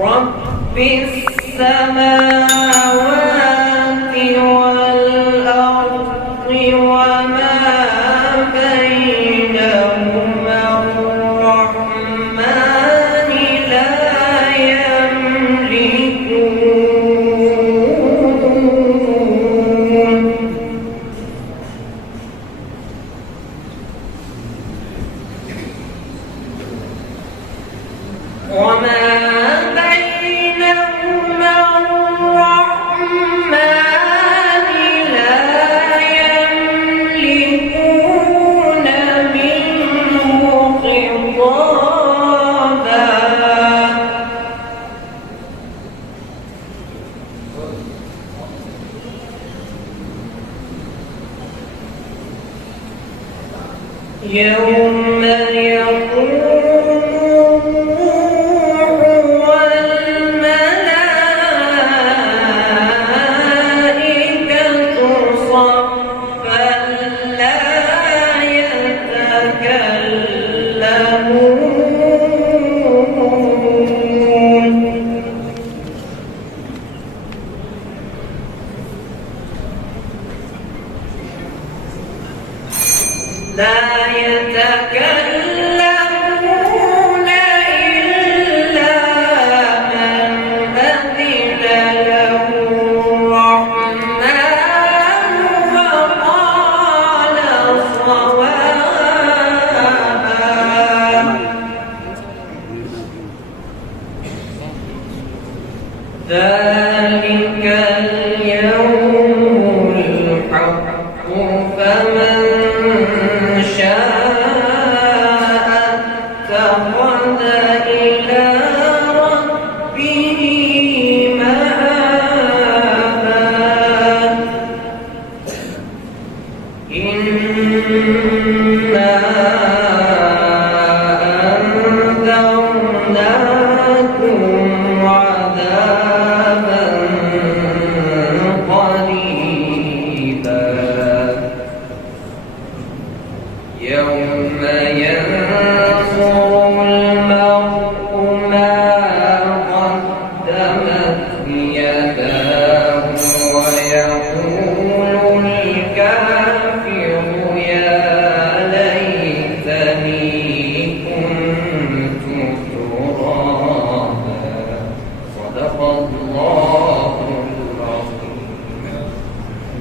رب السماوات والأرض وما بينهما الرحمن لا يملكون وما بينهما الرحمن لا يملكون منه خطابا يوم يقوم لا يتكلمون إلا من أذن له الرحمن وقال صوابا ذلك اليوم الحق فمن شاء اتخذ إلى ربه مآبا إنا أنذرناكم عذابا قريبا يوم